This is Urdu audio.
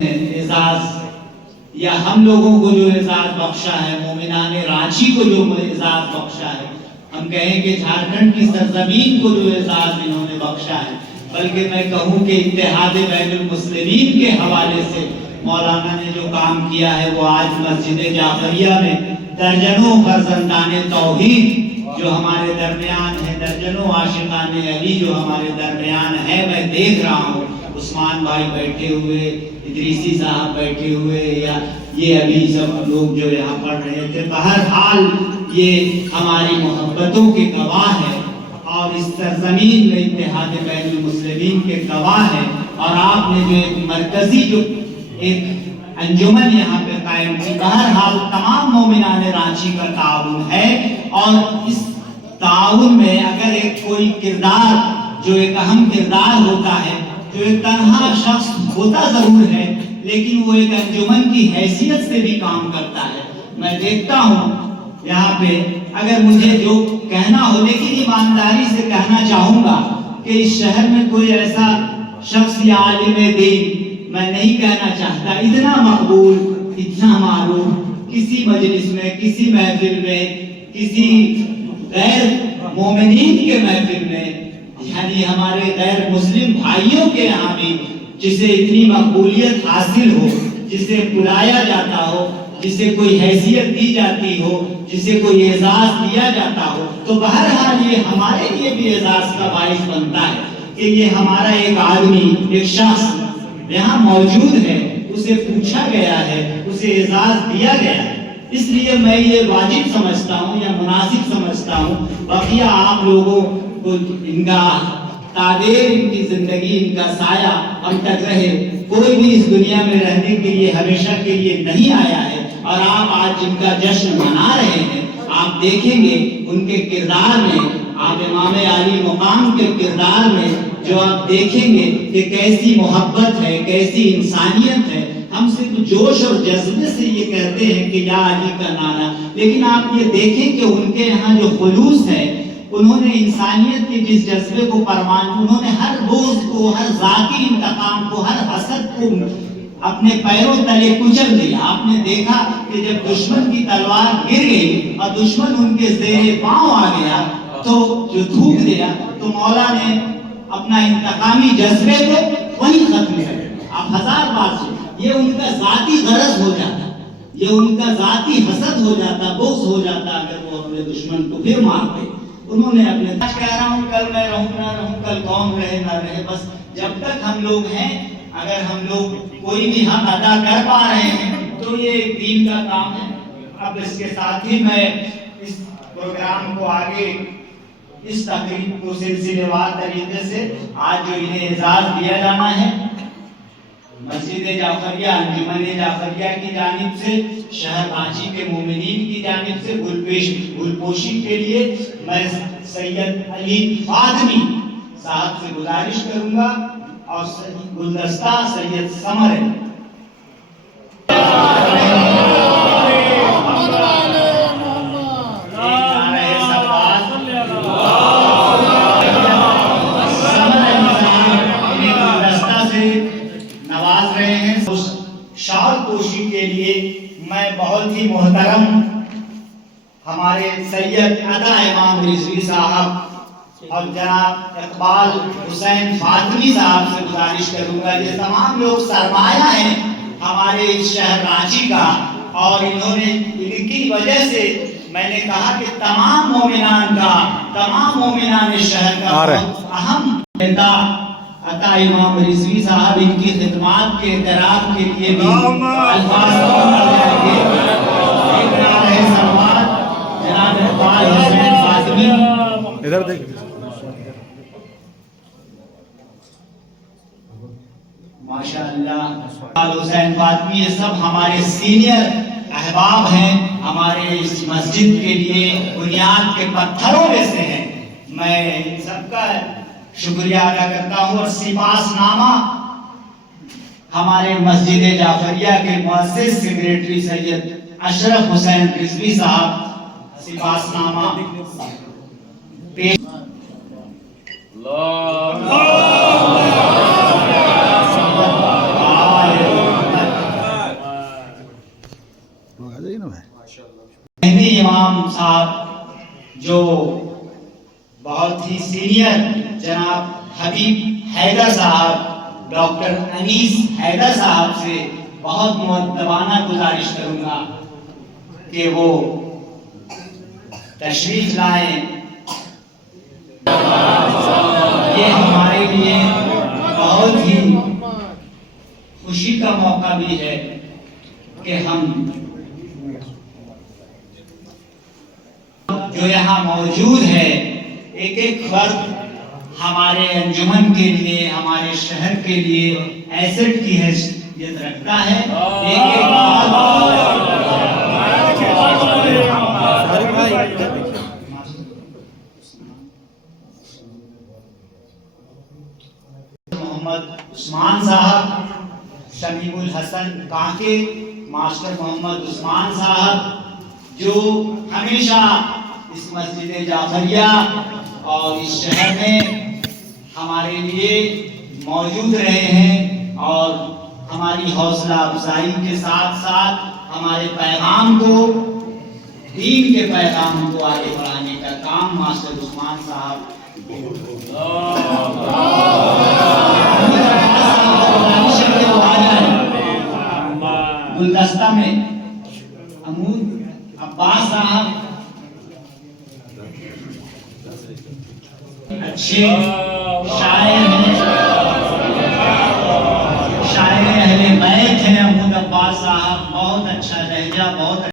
اعزاز یا ہم لوگوں کو جو اعزاز بخشا ہے، مومنان رانچی کو جو اعزاز بخشا ہے، ہم کہیں کہ جھارکھنڈ کی سرزمین کو جو اعزاز انہوں نے بخشا ہے، بلکہ میں کہوں کہ اتحاد بین المسلمین کے حوالے سے مولانا نے جو کام کیا ہے وہ آج مسجد جعفریہ میں درجنوں فرزندان توحید جو ہمارے درمیان ہے، درجنوں عاشقان علی جو ہمارے درمیان ہے، میں دیکھ رہا ہوں عثمان بھائی بیٹھے ہوئے، ادریسی صاحب بیٹھے ہوئے، یا یہ ابھی سب لوگ جو یہاں پڑھ رہے تھے، بہرحال یہ ہماری محبتوں کے گواہ ہے اور اس سرزمین میں اتحاد بین المسلمین کے گواہ ہے۔ اور آپ نے جو ایک مرکزی جو ایک انجمن یہاں پہ قائم کی، بہرحال تمام مومنان رانچی کا تعاون ہے، اور اس تعاون میں اگر ایک کوئی کردار جو ایک اہم کردار ہوتا ہے، جو ایک تنہا شخص ہوتا ضرور ہے لیکن وہ ایک انجمن کی حیثیت سے بھی کام کرتا ہے۔ میں دیکھتا ہوں یہاں پہ اگر مجھے جو کہنا ہو، لیکن ایمانداری سے کہنا چاہوں گا کہ اس شہر میں کوئی ایسا شخص یا عالم دین میں نہیں کہنا چاہتا اتنا مقبول، اتنا معروف کسی مجلس میں، کسی محفل میں، کسی غیر مومنین کے محفل میں، یعنی ہمارے غیر مسلم بھائیوں کے یہاں بھی جسے اتنی مقبولیت حاصل ہو، جسے بلایا جاتا ہو، جسے کوئی حیثیت دی جاتی ہو، جسے کوئی اعزاز دیا جاتا ہو، تو بہرحال یہ ہمارے لیے بھی اعزاز کا باعث بنتا ہے کہ یہ ہمارا ایک آدمی، ایک شخص یہاں موجود ہے، اسے پوچھا گیا ہے، اسے اعزاز دیا گیا ہے۔ اس لیے میں یہ واجب سمجھتا ہوں یا مناسب سمجھتا ہوں، بقیہ آپ لوگوں کو ان کا تعبیر، ان کی زندگی، ان کا سایہ ہم تک رہے۔ کوئی بھی اس دنیا میں رہنے کے لیے ہمیشہ کے لیے نہیں آیا ہے، اور آپ آج جن کا جشن منا رہے ہیں، آپ دیکھیں گے ان کے کردار میں، آپ امام علی مقام کے کردار میں جو آپ دیکھیں گے کہ کیسی محبت ہے، کیسی انسانیت ہے۔ ہم صرف جوش اور جذبے سے یہ کہتے ہیں کہ یا علی کا نعرہ، لیکن آپ یہ دیکھیں کہ ان کے یہاں جو خلوص ہے، انہوں نے انسانیت کے جس جذبے کو پروان، انہوں نے ہر بغض کو، ہر ذاتی انتقام کو، ہر حسد کو اپنے پیروں تلے کچل دیا۔ آپ نے دیکھا کہ جب دشمن کی تلوار گر گئی اور دشمن ان کے زیر پاؤں آ گیا تو جو تھوک دیا، تو مولا نے اپنا انتقامی جذبے کو وہی ختم کر دیا۔ آپ ہزار بار سے یہ ان کا ذاتی غرض ہو جاتا، یہ ان کا ذاتی حسد ہو جاتا، بغض ہو جاتا اگر وہ اپنے دشمن کو پھر مارتے۔ انہوں نے اپنے کہہ رہا ہوں کل میں رہوں نہ رہوں، کل کون رہے نہ رہے، بس جب تک ہم لوگ ہیں، اگر ہم لوگ کوئی بھی حق ادا کر پا رہے ہیں تو یہ دین کا کام ہے۔ اب اس کے ساتھ ہی میں اس پروگرام کو آگے، اس تقریب کو سلسلے وار طریقے سے آج جو انہیں اعزاز دیا جانا ہے، مسجد جعفریہ، انجمن جعفریہ کی جانب سے، شہر رانچی کے مومنین کی جانب سے گلپوشی کے لیے میں سید علی فاطمی صاحب سے گزارش کروں گا، اور گلدستہ سید سمر پوشی کے لیے میں بہت ہی محترم ہمارے سید عطا امام رضوی صاحب اور جناب اقبال حسین فاطمی صاحب سے گزارش کروں گا۔ یہ تمام لوگ سرمایہ ہیں ہمارے اس شہر رانچی کا، اور انہوں نے، ان کی وجہ سے میں نے کہا کہ تمام مومنان کا، تمام مومنان شہر کا بہت اہم نیتا عطا امام رضوی صاحب، ان کی خدمات کے اعتراف کے لیے بھی الفاظ جائیں گے۔ ایک نعرہ سلوات جناب اقبال حسین فاطمی۔ ادھر دیکھ، ماشاءاللہ اقبال حسین فاطمی، یہ سب ہمارے سینئر احباب ہیں، ہمارے اس مسجد کے لیے بنیاد کے پتھروں میں سے ہیں۔ میں سب کا شکریہ ادا کرتا ہوں، اور سپاس نامہ ہمارے مسجد جعفریہ کے مؤسس سیکریٹری سید اشرف حسین رضوی صاحب سپاس نامہ پیش۔ اللہ امام صاحب جو بہت ہی سینئر جناب حبیب حیدر صاحب، ڈاکٹر انیس حیدر صاحب سے بہت مؤدبانہ گزارش کروں گا کہ وہ تشریف لائیں. یہ ہمارے لیے بہت ہی خوشی کا موقع بھی ہے کہ ہم جو یہاں موجود ہے ایک ایک فرد ہمارے انجمن کے لیے، ہمارے شہر کے لیے ایسٹ کی حیثیت رکھتا ہے. ایک ایک محمد عثمان صاحب، شمیم الحسن کانکے، ماسٹر محمد عثمان صاحب جو ہمیشہ اس مسجد جعفریہ اور اس شہر میں ہمارے لیے موجود رہے ہیں اور ہماری حوصلہ افزائی کے ساتھ ساتھ ہمارے پیغام کو، دین کے پیغام کو آگے بڑھانے کا کام ماسٹر عثمان صاحب گلدستہ میں عمود عباس صاحب اچھے شاعر ہیں، شاعر اہل بیت ہیں. عمود عباس صاحب بہت اچھا لہجہ، بہت